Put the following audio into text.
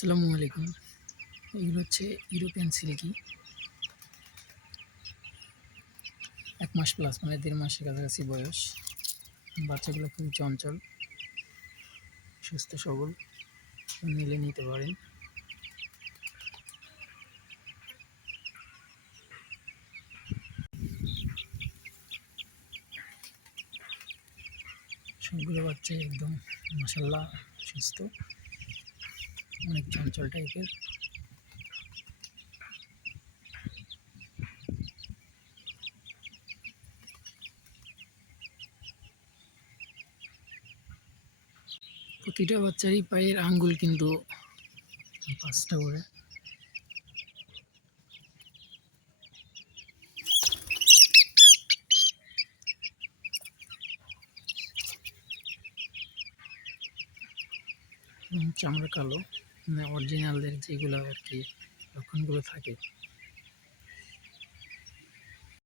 আসসালামু আলাইকুম। এগুলো হচ্ছে ইউরোপিয়ান সিল্কি এক মাস প্লাস মানে দেড় মাসের কাছাকাছি বয়স। বাচ্চাগুলো খুবই চঞ্চল, সুস্থ, সবল। নিলে নিতে পারেন। সবগুলো বাচ্চা একদম মশাল্লা সুস্থ। অনেক চঞ্চল টাইপের প্রতিটা বাচ্চারই পায়ের আঙ্গুল কিন্তু পাঁচটা করে। চামড়া কালো। অরিজিনালদের যেগুলো আর কি লক্ষণগুলো থাকে।